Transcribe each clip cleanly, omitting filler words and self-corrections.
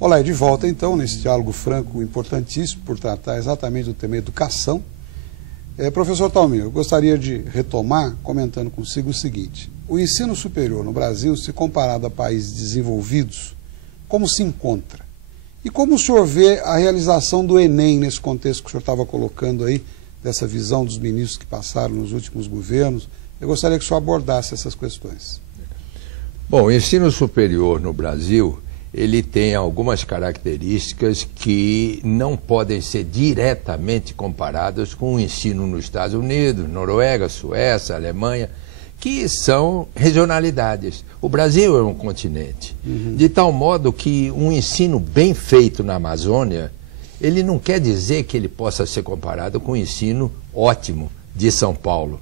Olá, de volta então nesse diálogo franco importantíssimo por tratar exatamente do tema educação. Professor Talmir, eu gostaria de retomar comentando consigo o seguinte: o ensino superior no Brasil, se comparado a países desenvolvidos, como se encontra? E como o senhor vê a realização do Enem nesse contexto que o senhor estava colocando aí, dessa visão dos ministros que passaram nos últimos governos? Eu gostaria que o senhor abordasse essas questões. Bom, o ensino superior no Brasil, ele tem algumas características que não podem ser diretamente comparadas com o ensino nos Estados Unidos, Noruega, Suécia, Alemanha, que são regionalidades. O Brasil é um continente, de tal modo que um ensino bem feito na Amazônia, ele não quer dizer que ele possa ser comparado com o ensino ótimo de São Paulo,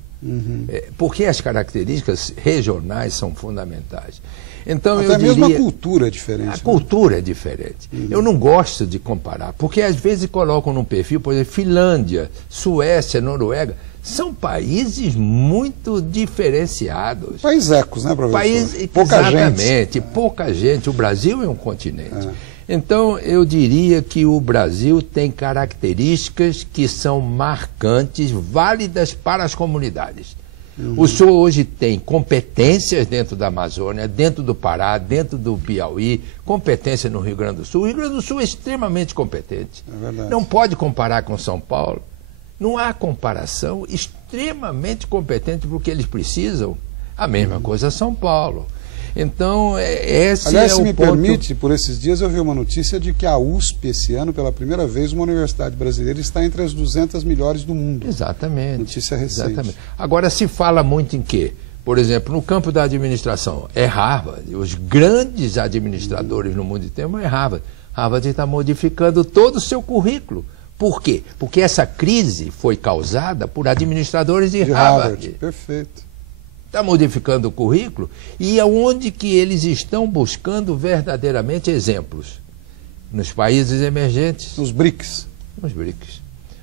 porque as características regionais são fundamentais. Então, até mesmo a cultura é diferente. A cultura é diferente. Eu não gosto de comparar, porque às vezes colocam num perfil, por exemplo, Finlândia, Suécia, Noruega, são países muito diferenciados. Países ecos, né, professor? Exatamente, pouca gente. O Brasil é um continente. Então, eu diria que o Brasil tem características que são marcantes, válidas para as comunidades. O senhor hoje tem competências dentro da Amazônia, dentro do Pará, dentro do Piauí, competência no Rio Grande do Sul. O Rio Grande do Sul é extremamente competente. É verdade. Não pode comparar com São Paulo. Não há comparação, extremamente competente para o que eles precisam. A mesma coisa São Paulo. Então, esse Aliás, é o se me ponto... permite, por esses dias eu vi uma notícia de que a USP, esse ano, pela primeira vez, uma universidade brasileira está entre as 200 melhores do mundo. Exatamente. Notícia recente. Exatamente. Agora, se fala muito em quê? Por exemplo, no campo da administração, é Harvard. Os grandes administradores no mundo inteiro é Harvard. Harvard está modificando todo o seu currículo. Por quê? Porque essa crise foi causada por administradores de Harvard. Perfeito. Está modificando o currículo e aonde que eles estão buscando verdadeiramente exemplos? Nos países emergentes. Nos BRICS. Nos BRICS.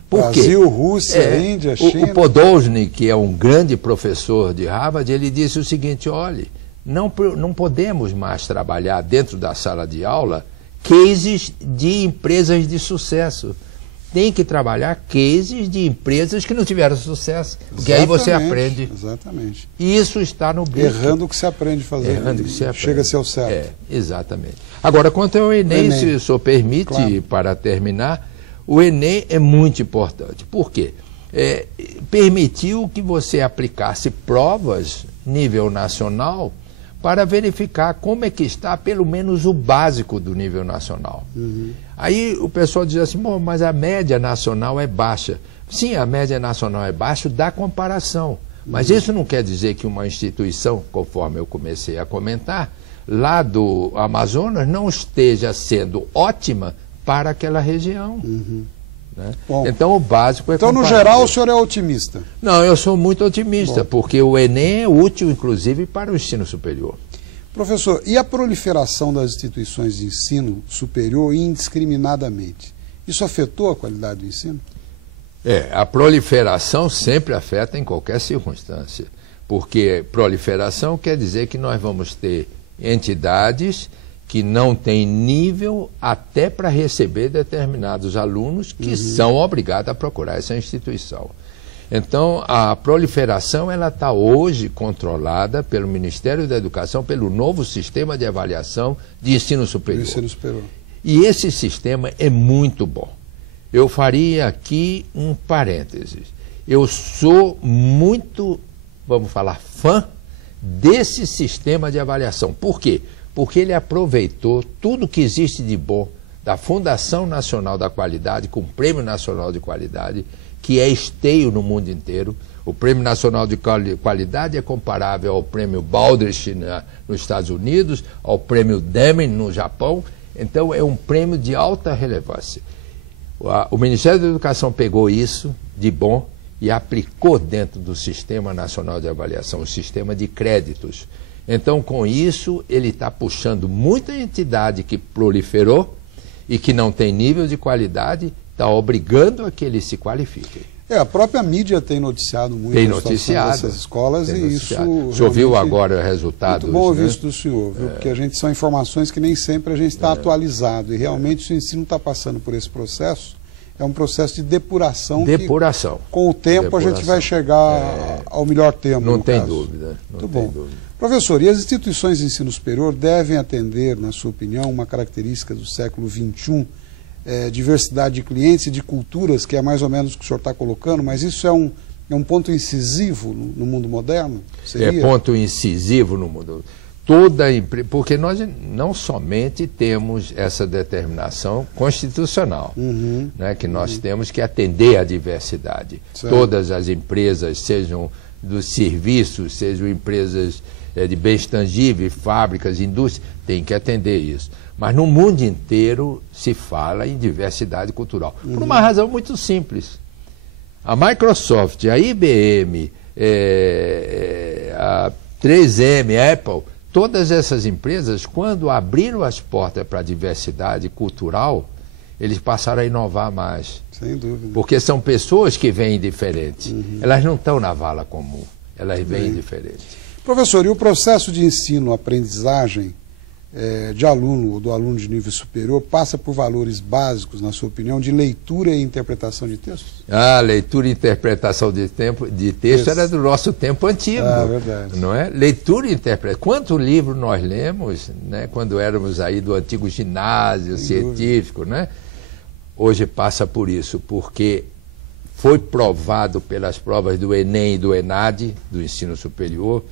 Por Brasil, quê? Rússia, Índia, China. O Podolsky, que é um grande professor de Harvard, ele disse o seguinte: olhe, não podemos mais trabalhar dentro da sala de aula cases de empresas de sucesso. Tem que trabalhar cases de empresas que não tiveram sucesso, porque aí você aprende. Exatamente. E isso está no BRICS. Errando o que se aprende a fazer. Errando o que se aprende. Chega a ser o certo. Exatamente. Agora, quanto ao Enem, se o senhor permite, claro, para terminar, o Enem é muito importante. Por quê? Permitiu que você aplicasse provas nível nacional para verificar como é que está, pelo menos, o básico do nível nacional. Aí o pessoal diz assim: bom, mas a média nacional é baixa. Sim, a média nacional é baixa da comparação. Mas isso não quer dizer que uma instituição, conforme eu comecei a comentar, lá do Amazonas, não esteja sendo ótima para aquela região. Né? Bom, então o básico é então, no geral, o senhor é otimista? Não, eu sou muito otimista, porque o Enem é útil, inclusive, para o ensino superior. Professor, e a proliferação das instituições de ensino superior indiscriminadamente? Isso afetou a qualidade do ensino? A proliferação sempre afeta em qualquer circunstância, porque proliferação quer dizer que nós vamos ter entidades que não têm nível até para receber determinados alunos que são obrigados a procurar essa instituição. Então, a proliferação ela está hoje controlada pelo Ministério da Educação, pelo novo sistema de avaliação de ensino superior. E esse sistema é muito bom. Eu faria aqui um parênteses. Eu sou muito, vamos falar, fã desse sistema de avaliação. Por quê? Porque ele aproveitou tudo que existe de bom da Fundação Nacional da Qualidade, com o Prêmio Nacional de Qualidade, que é esteio no mundo inteiro. O Prêmio Nacional de Qualidade é comparável ao Prêmio Baldrige nos Estados Unidos, ao Prêmio Deming no Japão. Então, é um prêmio de alta relevância. O Ministério da Educação pegou isso de bom e aplicou dentro do Sistema Nacional de Avaliação, o sistema de créditos. Então, com isso, ele está puxando muita entidade que proliferou e que não tem nível de qualidade, está obrigando a que eles se qualifiquem. A própria mídia tem noticiado muito a situação dessas escolas e isso... O senhor viu agora o resultado? Muito bom ouvir isso do senhor, viu? Porque a gente são informações que nem sempre a gente está atualizado e realmente se o ensino está passando por esse processo, é um processo de depuração. Que, com o tempo a gente vai chegar ao melhor termo. Não tem dúvida. Muito bom. Professor, e as instituições de ensino superior devem atender, na sua opinião, uma característica do século XXI, diversidade de clientes e de culturas, que é mais ou menos o que o senhor está colocando, mas isso é um ponto incisivo no mundo moderno? Seria? É ponto incisivo no mundo. Porque nós não somente temos essa determinação constitucional, né, que nós temos que atender à diversidade. Certo. Todas as empresas, sejam dos serviços, sejam empresas de bens tangíveis, fábricas, indústrias, têm que atender isso. Mas no mundo inteiro se fala em diversidade cultural, por uma razão muito simples. A Microsoft, a IBM, a 3M, a Apple, todas essas empresas, quando abriram as portas para a diversidade cultural, eles passaram a inovar mais. Sem dúvida. Porque são pessoas que vêm diferentes. Elas não estão na vala comum, elas vêm diferentes. Professor, e o processo de ensino-aprendizagem de aluno ou do aluno de nível superior passa por valores básicos, na sua opinião, de leitura e interpretação de textos? Leitura e interpretação de texto era do nosso tempo antigo. Verdade. Não é? Leitura e interpretação. Quanto livro nós lemos, né, quando éramos aí do antigo ginásio científico, né? Hoje passa por isso, porque foi provado pelas provas do Enem e do ENAD, do ensino superior,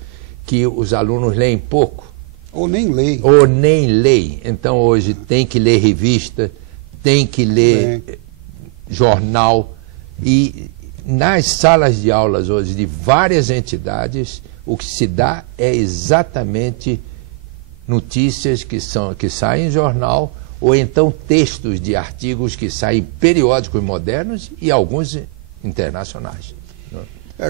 que os alunos leem pouco. Ou nem leem. Ou nem leem. Então hoje tem que ler revista, tem que ler jornal. E nas salas de aulas hoje de várias entidades, o que se dá é exatamente notícias que saem em jornal, ou então textos de artigos que saem em periódicos modernos e alguns internacionais.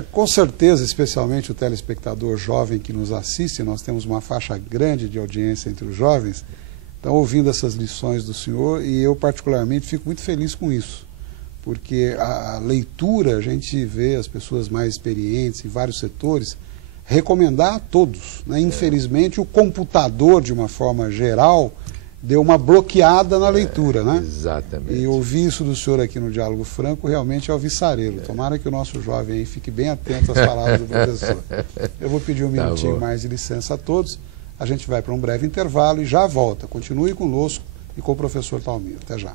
Com certeza, especialmente o telespectador jovem que nos assiste, nós temos uma faixa grande de audiência entre os jovens, estão ouvindo essas lições do senhor e eu particularmente fico muito feliz com isso, porque a leitura, a gente vê as pessoas mais experientes em vários setores recomendar a todos, né? Infelizmente o computador, de uma forma geral, deu uma bloqueada na leitura, né? Exatamente. E ouvir isso do senhor aqui no Diálogo Franco realmente é alvissareiro. Tomara que o nosso jovem aí fique bem atento às palavras do professor. Eu vou pedir um minutinho mais de licença a todos. A gente vai para um breve intervalo e já volta. Continue conosco e com o professor Talmir. Até já.